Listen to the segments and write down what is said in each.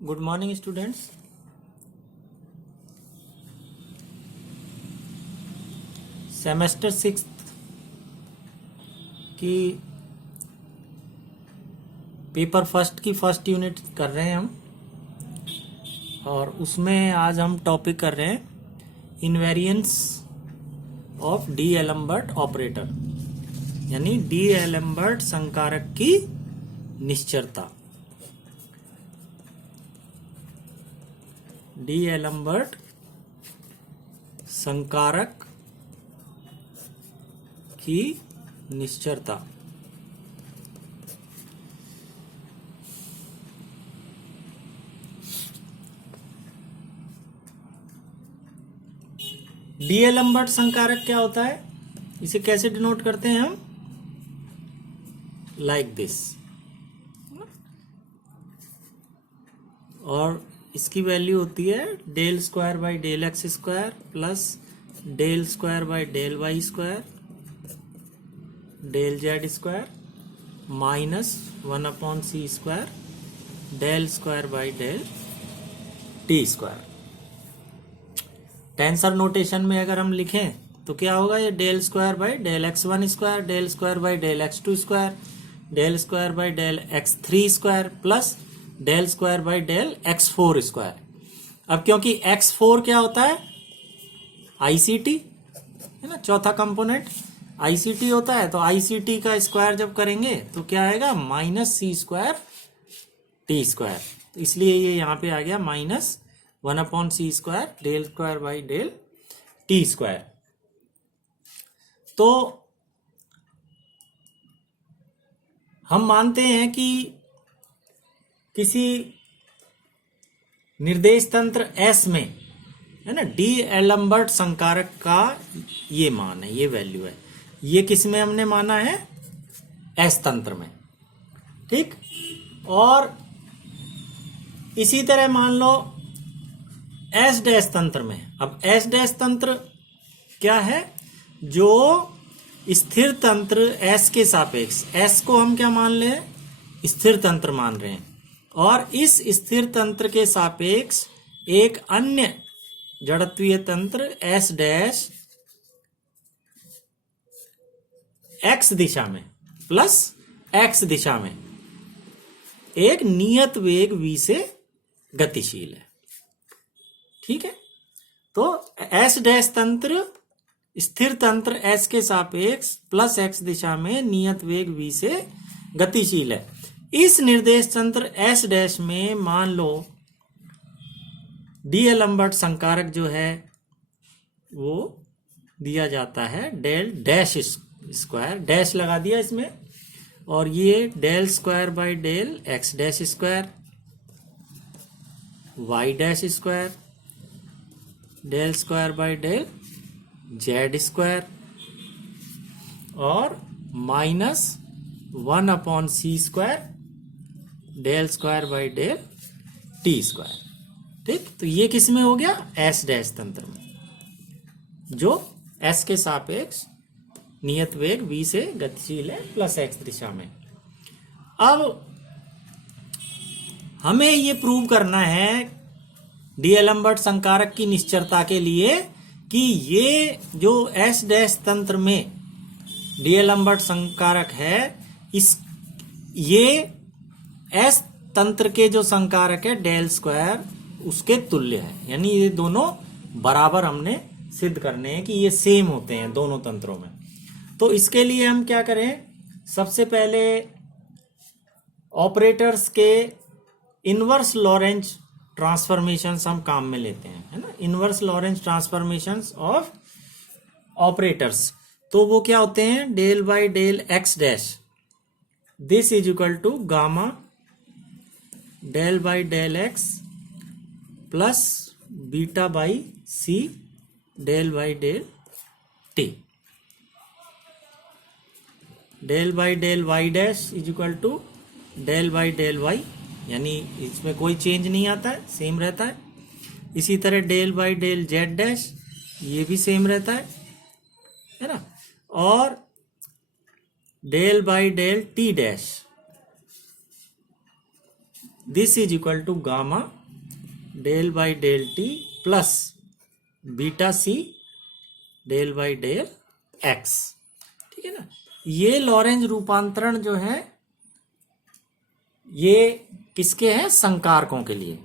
Good morning students. Semester 6 की paper first की first unit कर रहे हैं हम, और उसमें आज हम टॉपिक कर रहे हैं invariance of d'Alembert operator, यानी डी एलम्बर्ट संकारक की निश्चरता। डी एलम्बर्ट संकारक की निश्चरता। डी एलम्बर्ट संकारक क्या होता है, इसे कैसे डिनोट करते हैं हम? Like this. और इसकी वैल्यू होती है del square by del x square plus del square by del Y square del Z square minus 1/c square del square by del T square. Tensor notation में अगर हम लिखें तो क्या होगा, ये del square by del x1 square del square by del x2 square del square by del x3 square plus del square by del x4 square. अब क्योंकि x4 क्या होता है, ICT है ना, चौथा कंपोनेंट ICT होता है, तो ICT का स्क्वायर जब करेंगे तो क्या आएगा, -c स्क्वायर टी स्क्वायर। तो इसलिए ये यहाँ पे आ गया -1/c square del square by del T square. तो हम मानते हैं कि किसी निर्देश तंत्र S में, है ना, डी एलम्बर्ट संकारक का ये मान है, ये वैल्यू है। ये किस में हमने माना है, S तंत्र में, ठीक। और इसी तरह मान लो S डैश तंत्र में। अब S डैश तंत्र क्या है, जो स्थिर तंत्र S के सापेक्ष, S को हम क्या मान ले, स्थिर तंत्र मान रहे हैं, और इस स्थिर तंत्र के सापेक्ष एक अन्य जड़त्वीय तंत्र S डैश x दिशा में प्लस x दिशा में एक नियत वेग v से गतिशील है, ठीक है। तो S डैश तंत्र स्थिर तंत्र S के सापेक्ष प्लस x दिशा में नियत वेग v से गतिशील है। इस निर्देश तंत्र S डैश में मान लो डी एलम्बर्ट संकारक जो है वो दिया जाता है डेल डैश स्क्वायर, डैश लगा दिया इसमें, और ये del square by del x dash square y dash square del square by del Z square और -1/c square del square by del T square, ठीक। तो ये किस में हो गया, S डैश तंत्र में, जो S के सापेक्ष नियत वेग v से गतिशील है प्लस x दिशा में। अब हमें ये प्रूव करना है डी एलम्बर्ट संकारक की निश्चरता के लिए कि ये जो S डैश तंत्र में डी एलम्बर्ट संकारक है, ये S तंत्र के जो संकारक है डेल स्क्वायर उसके तुल्य है, यानी ये दोनों बराबर हमने सिद्ध करने हैं कि ये सेम होते हैं दोनों तंत्रों में। तो इसके लिए हम क्या करें, सबसे पहले ऑपरेटर्स के इनवर्स लॉरेंज ट्रांसफॉर्मेशंस हम काम में लेते हैं, है ना, inverse Lorentz transformations of operators. तो वो क्या होते हैं, del by del x dash this is equal to gamma del by del x plus beta by C del by del T. Del by del y dash is equal to del by del y, यानी इसमें कोई change नहीं आता है, same रहता है। इसी तरह del by del z dash, ये भी सेम रहता है ना। और del by del t dash, this is equal to gamma del by del t plus beta c del by del x. ठीक है ना, ये लॉरेंज रूपांतरण जो है ये किसके हैं, संकारकों के लिए।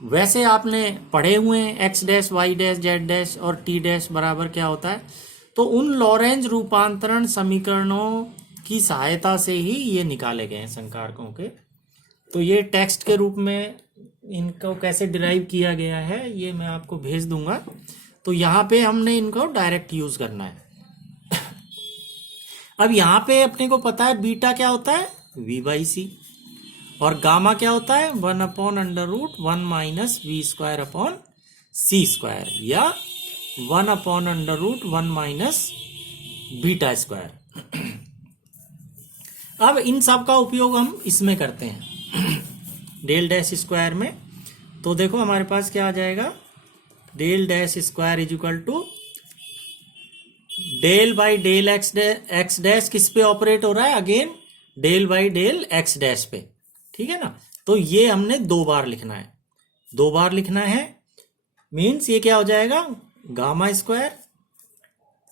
वैसे आपने पढ़े हुए हैं x dash y dash z dash और टी डैश बराबर क्या होता है, तो उन लॉरेंज रूपांतरण समीकरणों की सहायता से ही ये निकाले गए हैं संकारकों के। तो ये टेक्स्ट के रूप में इनको कैसे डिराइव किया गया है ये मैं आपको भेज दूंगा। तो यहाँ पे हमने इनको डायरेक्ट यूज करना है। अब यहाँ पे अपने को पता है बीटा क्या होता है, v बाई सी, और गामा क्या होता है 1/√1 माइनस वी स्क्वायर अपॉन सी स्क्वायर, या 1/√1 माइनस बीटा स्क्वायर। अब इन सब का उपयोग हम इसमें करते हैं डेल डैश स्क्वायर में। तो देखो हमारे पास क्या आ जाएगा, del dash square is equal to del by del x dash किस पे ऑपरेट हो रहा है, again del by del x dash पे। ठीक है ना, तो ये हमने 2 बार लिखना है, 2 बार लिखना है। मीन्स ये क्या हो जाएगा, गामा स्क्वायर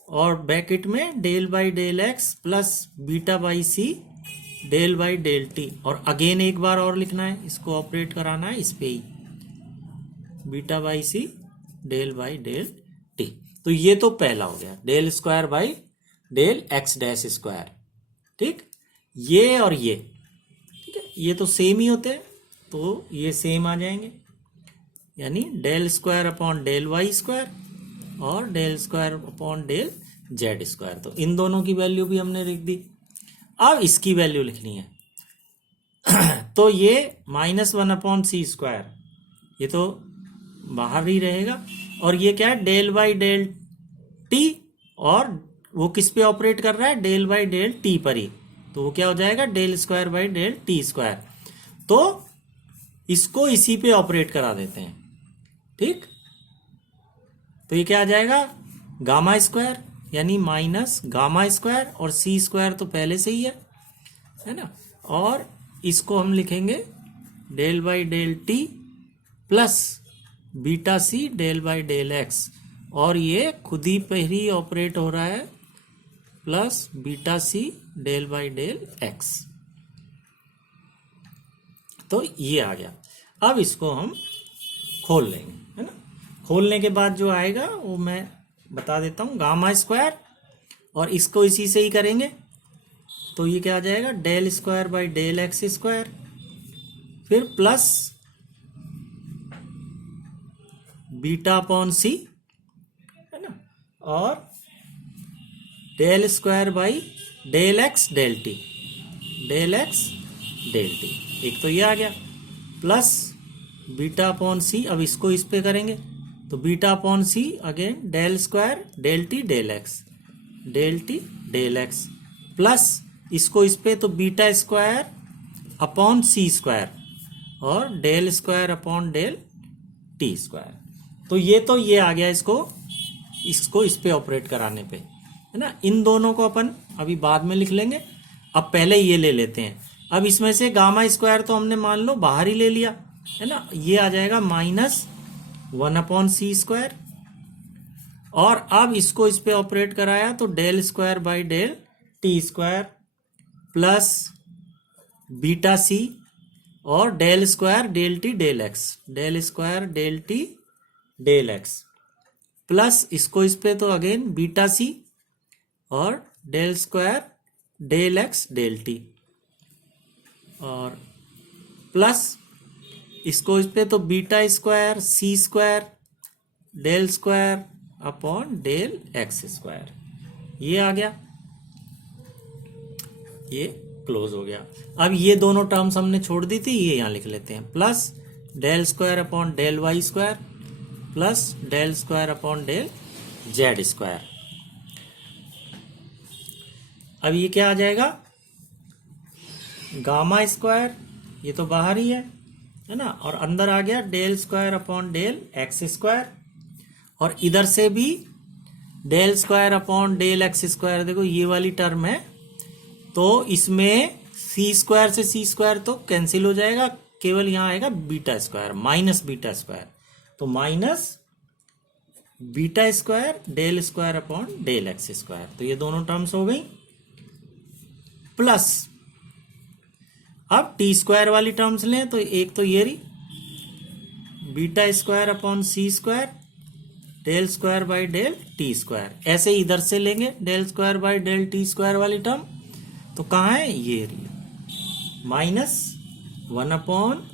और ब्रैकेट में del by del x plus beta by C del by del T, और अगेन एक बार और लिखना है, इसको ऑपरेट कराना है इस पे ही, beta by C del by del T. तो ये तो पहला हो गया del square by del x dash square. ठीक, ये और ये, ठीक है, ये तो सेम ही होते हैं तो ये सेम आ जाएंगे, यानी del square upon del Y square और del square upon del Z square. तो इन दोनों की वैल्यू भी हमने लिख दी। अब इसकी वैल्यू लिखनी है तो ये -1/c², ये तो बाहर ही रहेगा, और ये क्या है डेल बाई डेल टी, और वो किस पे ऑपरेट कर रहा है, डेल बाई डेल टी पर ही, तो वो क्या हो जाएगा del square by del T square. तो इसको इसी पे ऑपरेट करा देते हैं। ठीक, तो ये क्या आ जाएगा गामा स्क्वायर, यानी माइनस गामा स्क्वायर, और सी स्क्वायर तो पहले से ही है ना, और इसको हम लिखेंगे del by del t plus beta c del by del x, और ये खुद ही पे ही ऑपरेट हो रहा है, plus beta c del by del x. तो ये आ गया। अब इसको हम खोल लेंगे, है ना। खोलने के बाद जो आएगा वो मैं बता देता हूँ, गामा स्क्वायर, और इसको इसी से ही करेंगे, तो ये क्या आ जाएगा del square by del x square, फिर प्लस बीटा अपॉन सी, है ना, और del square by del x del T, del x del t, एक तो ये आ गया, प्लस बीटा अपॉन सी। अब इसको इस पे करेंगे तो beta upon C again del square del T del x, del T del x, plus इसको इस पे तो बीटा स्क्वायर अपॉन सी स्क्वायर और del square upon del T square. तो ये आ गया इसको इस पे ऑपरेट कराने पे, है ना। इन दोनों को अपन अभी बाद में लिख लेंगे, अब पहले ये ले लेते हैं। अब इसमें से गामा स्क्वायर तो हमने मान लो बाहर ही ले लिया, है ना, ये आ जाएगा -1/c², और अब इसको इस पे ऑपरेट कराया तो del square by del T square plus beta C और del square del T del x, del square del T del x, plus इसको इस पे तो अगेन बीटा सी और del square del x del T, और plus इसको इस पे तो beta square C square del square upon del x square. ये आ गया, ये क्लोज हो गया। अब ये दोनों टर्म्स हमने छोड़ दी थी, ये यहां लिख लेते हैं, plus del square upon del Y square plus del square upon del Z square. अब ये क्या आ जाएगा गामा स्क्वायर, ये तो बाहर ही है ना, और अंदर आ गया del square upon del x square, और इधर से भी del square upon del x square. देखो ये वाली टर्म है, तो इसमें सी स्क्वायर से सी स्क्वायर तो कैंसिल हो जाएगा, केवल यहाँ आएगा beta square, minus beta square, तो minus beta square del square upon del x square, तो ये दोनों टर्म्स हो गई। प्लस अब टी स्क्वायर वाली टर्म्स लें तो एक तो ये रही beta square upon C square del square by del T square, ऐसे ही इधर से लेंगे del square by del T square वाली टर्म, तो कहाँ है ये रही minus 1 upon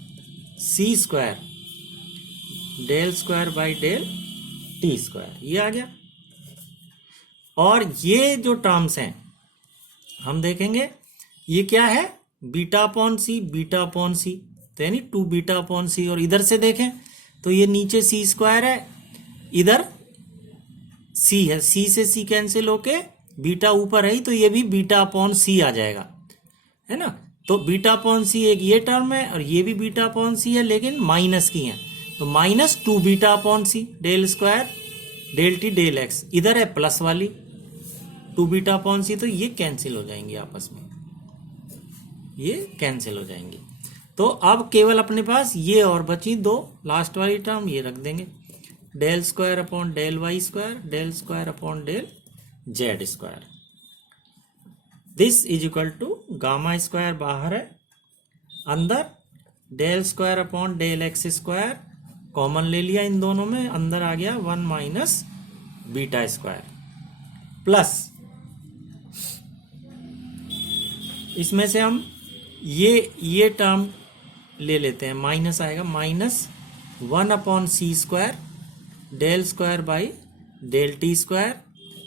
C square del square by del T square, ये आ गया। और ये जो टर्म्स हैं हम देखेंगे ये क्या है, बीटा अपॉन सी, बीटा अपॉन सी, तो यानी 2 बीटा अपॉन सी, और इधर से देखें तो ये नीचे सी स्क्वायर है, इधर सी है, सी से सी कैंसिल होके बीटा ऊपर है, तो ये भी बीटा अपॉन सी आ जाएगा, है ना। तो बीटा अपॉन सी एक ये टर्म है और ये भी बीटा अपॉन सी है, लेकिन माइनस की है, तो minus 2 beta upon C del square del T del X, इधर है प्लस वाली 2 बीटा अपॉन सी, तो ये कैंसिल हो जाएंगे आपस में, ये कैंसिल हो जाएंगे। तो अब केवल अपने पास ये और बची दो लास्ट वाली टर्म, ये रख देंगे del square upon del Y square del square upon del Z square, this is equal to gamma square बाहर है, अंदर del square upon del x square common ले लिया इन दोनों में, अंदर आ गया 1 माइनस बीटा स्क्वायर, प्लस इसमें से हम ये टर्म ले लेते हैं, माइनस आएगा minus 1 upon C square del square by del T square,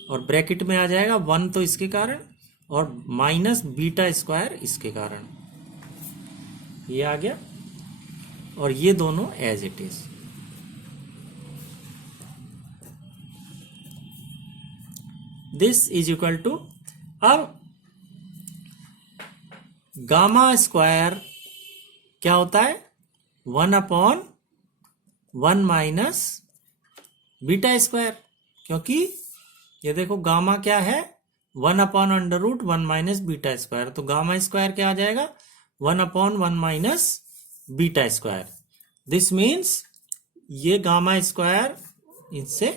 और ब्रैकेट में आ जाएगा 1 तो इसके कारण और माइनस बीटा स्क्वायर इसके कारण, ये आ गया, और ये दोनों as it is. This is equal to, अब गामा स्क्वायर क्या होता है 1 अपॉन 1 माइनस बीटा स्क्वायर, क्योंकि ये देखो गामा क्या है 1 upon under root 1 minus beta square, तो गामा स्क्वायर क्या आ जाएगा 1 upon 1 minus beta square, this means ये गामा स्क्वायर इससे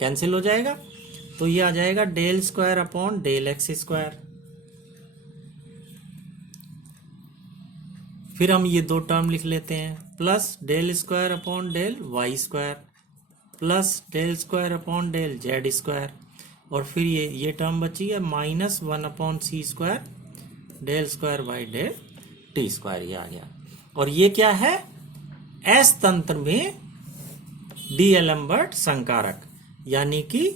कैंसिल हो जाएगा, तो ये आ जाएगा del square upon del x square. फिर हम ये दो टर्म लिख लेते हैं, plus del square upon del Y square plus del square upon del Z square, और फिर ये टर्म बची है minus 1 upon C square del square by del T square, ये आ गया। और ये क्या है एस तंत्र में डी एलम्बर्ट संकारक, यानी कि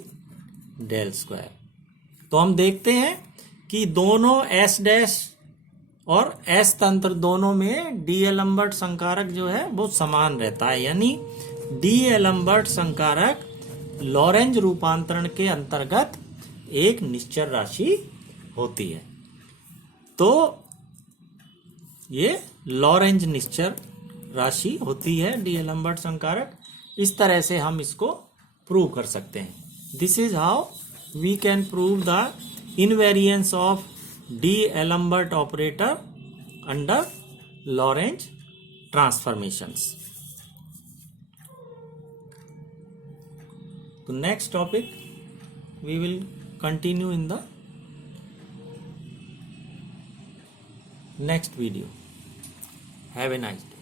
डेल स्क्वायर। तो हम देखते हैं कि दोनों एस डैश और एस तंत्र दोनों में डी एलम्बर्ट संकारक जो है वो समान रहता है, यानी डी एलम्बर्ट संकारक लॉरेंज रूपांतरण के अंतर्गत एक निश्चर राशि होती है। तो ये लॉरेंज निश्चर राशि होती है डी एलम्बर्ट संकारक, इस तरह से हम इसको प्रूव कर सकते हैं। This is how we can prove the invariance of d'Alembert operator under Lorentz transformations. तो next topic we will continue in the next video. Have a nice day.